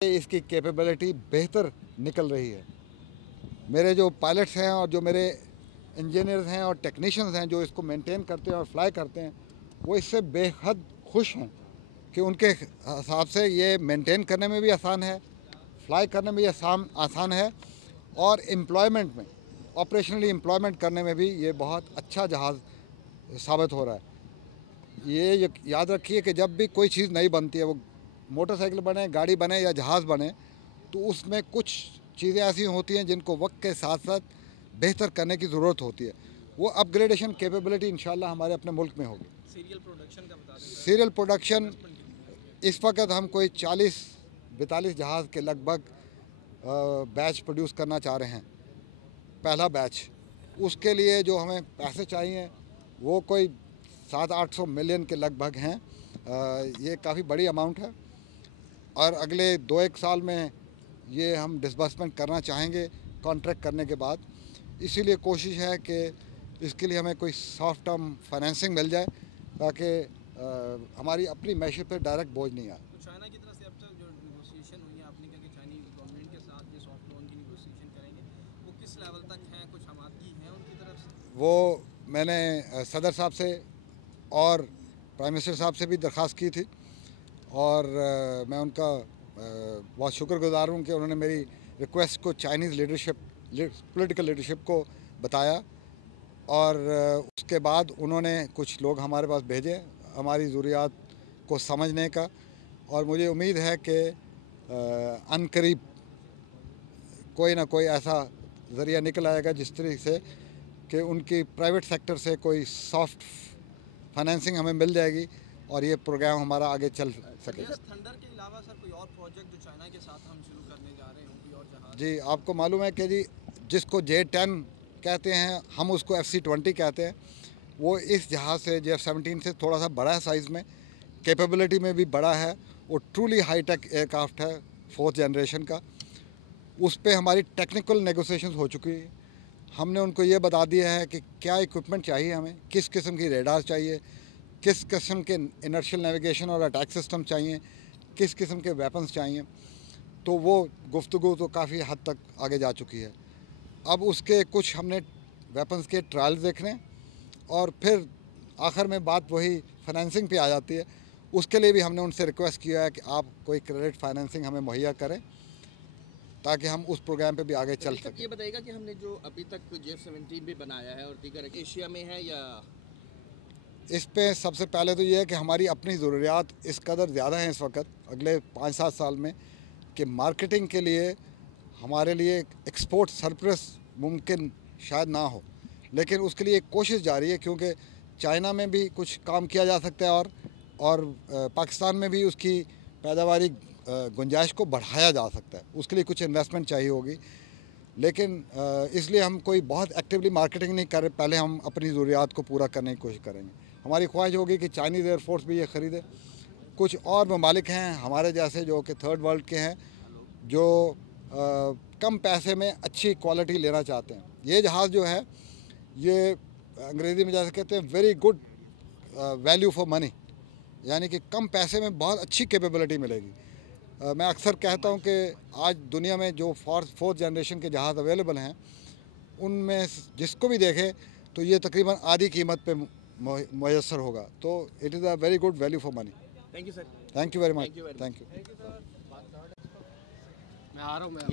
इसकी कैपेबिलिटी बेहतर निकल रही है। मेरे जो पायलट्स हैं और जो मेरे इंजीनियर्स हैं और टेक्नीशियंस हैं जो इसको मेंटेन करते हैं और फ्लाई करते हैं, वो इससे बेहद खुश हैं कि उनके हिसाब से ये मेंटेन करने में भी आसान है, फ्लाई करने में भी आसान है और एम्प्लॉयमेंट में, ऑपरेशनली एम्प्लॉयमेंट करने में भी ये बहुत अच्छा जहाज़ साबित हो रहा है। ये याद रखिए कि जब भी कोई चीज़ नई बनती है, वो मोटरसाइकिल बने, गाड़ी बने या जहाज़ बने, तो उसमें कुछ चीज़ें ऐसी होती हैं जिनको वक्त के साथ साथ बेहतर करने की ज़रूरत होती है। वो अपग्रेडेशन कैपेबिलिटी इंशाल्लाह हमारे अपने मुल्क में होगी। सीरियल प्रोडक्शन का बता दीजिए। सीरियल प्रोडक्शन इस वक्त हम कोई 40-42 जहाज़ के लगभग बैच प्रोड्यूस करना चाह रहे हैं, पहला बैच। उसके लिए जो हमें पैसे चाहिए वो कोई 700-800 मिलियन के लगभग हैं। ये काफ़ी बड़ी अमाउंट है और अगले 2-1 साल में ये हम डिसबर्समेंट करना चाहेंगे कॉन्ट्रैक्ट करने के बाद। इसीलिए कोशिश है कि इसके लिए हमें कोई सॉफ्ट टर्म फाइनेंसिंग मिल जाए ताकि हमारी अपनी मैशत पर डायरेक्ट बोझ नहीं आए। तो चाइना की तरफ से अब तक जो नेगोशिएशन हुई है, आपने कहा कि चाइनीज गवर्नमेंट के साथ ये सॉफ्ट लोन की नेगोशिएशन करेंगे, वो किस लेवल तक है, कुछ हमारी है उनकी तरफ से? वो मैंने सदर साहब से और प्राइम मिनिस्टर साहब से भी दरख्वास्त की थी और मैं उनका बहुत शुक्रगुजार हूँ कि उन्होंने मेरी रिक्वेस्ट को चाइनीज़ लीडरशिप, पॉलिटिकल लीडरशिप को बताया और उसके बाद उन्होंने कुछ लोग हमारे पास भेजे हमारी ज़रूरियात को समझने का। और मुझे उम्मीद है कि अनकरीब कोई ना कोई ऐसा ज़रिया निकल आएगा जिस तरीके से कि उनकी प्राइवेट सेक्टर से कोई सॉफ्ट फाइनेंसिंग हमें मिल जाएगी और ये प्रोग्राम हमारा आगे चल सकेगा। थंडर के अलावा सर कोई और प्रोजेक्ट जो चाइना के साथ हम शुरू करने जा रहे हैं, कोई और जहाज? जी, आपको मालूम है कि जी जिसको J-10 कहते हैं, हम उसको FC-20 कहते हैं। वो इस जहाज़ से J-17 से थोड़ा सा बड़ा है साइज़ में, कैपेबिलिटी में भी बड़ा है। वो ट्रूली हाईटेक एयरक्राफ्ट है 4th जनरेशन का। उस पे हमारी टेक्निकल नेगोशिएशंस हो चुकी है। हमने उनको ये बता दिया है कि क्या इक्विपमेंट चाहिए हमें, किस किस्म की रेडार चाहिए, किस किस्म के इनर्शियल नेविगेशन और अटैक सिस्टम चाहिए, किस किस्म के वेपन्स चाहिए। तो वो गुफ्तगू तो काफ़ी हद तक आगे जा चुकी है। अब उसके कुछ हमने वेपन्स के ट्रायल्स देखने और फिर आखिर में बात वही फाइनेंसिंग पे आ जाती है। उसके लिए भी हमने उनसे रिक्वेस्ट किया है कि आप कोई क्रेडिट फाइनेंसिंग हमें मुहैया करें ताकि हम उस प्रोग्राम पे भी आगे चल सकें। ये बताइएगा कि हमने जो अभी तक J-17 भी बनाया है और दीगर एशिया में है या? इस पे सबसे पहले तो ये है कि हमारी अपनी ज़रूरियात इस कदर ज़्यादा हैं इस वक्त अगले 5-7 साल में कि मार्केटिंग के लिए हमारे लिए एक्सपोर्ट सरप्लस मुमकिन शायद ना हो, लेकिन उसके लिए एक कोशिश जारी है क्योंकि चाइना में भी कुछ काम किया जा सकता है और पाकिस्तान में भी उसकी पैदावारी गुंजाइश को बढ़ाया जा सकता है। उसके लिए कुछ इन्वेस्टमेंट चाहिए होगी, लेकिन इसलिए हम कोई बहुत एक्टिवली मार्केटिंग नहीं कर रहे। पहले हम अपनी ज़रूरियात को पूरा करने की कोशिश करेंगे। हमारी ख्वाहिश होगी कि चाइनीज़ एयरफोर्स भी ये ख़रीदे। कुछ और ममालिक हैं हमारे जैसे जो कि थर्ड वर्ल्ड के हैं जो कम पैसे में अच्छी क्वालिटी लेना चाहते हैं। ये जहाज़ जो है ये अंग्रेज़ी में जैसे कहते हैं very good value for money, यानी कि कम पैसे में बहुत अच्छी कैपेबिलिटी मिलेगी। मैं अक्सर कहता हूं कि आज दुनिया में जो 4th जनरेशन के जहाज़ अवेलेबल हैं उनमें जिसको भी देखें तो ये तकरीबन आधी कीमत पे मुयस्सर होगा। तो it is a very good value for money. Thank you sir. Thank you very much. Thank you. मैं आ रहा हूँ।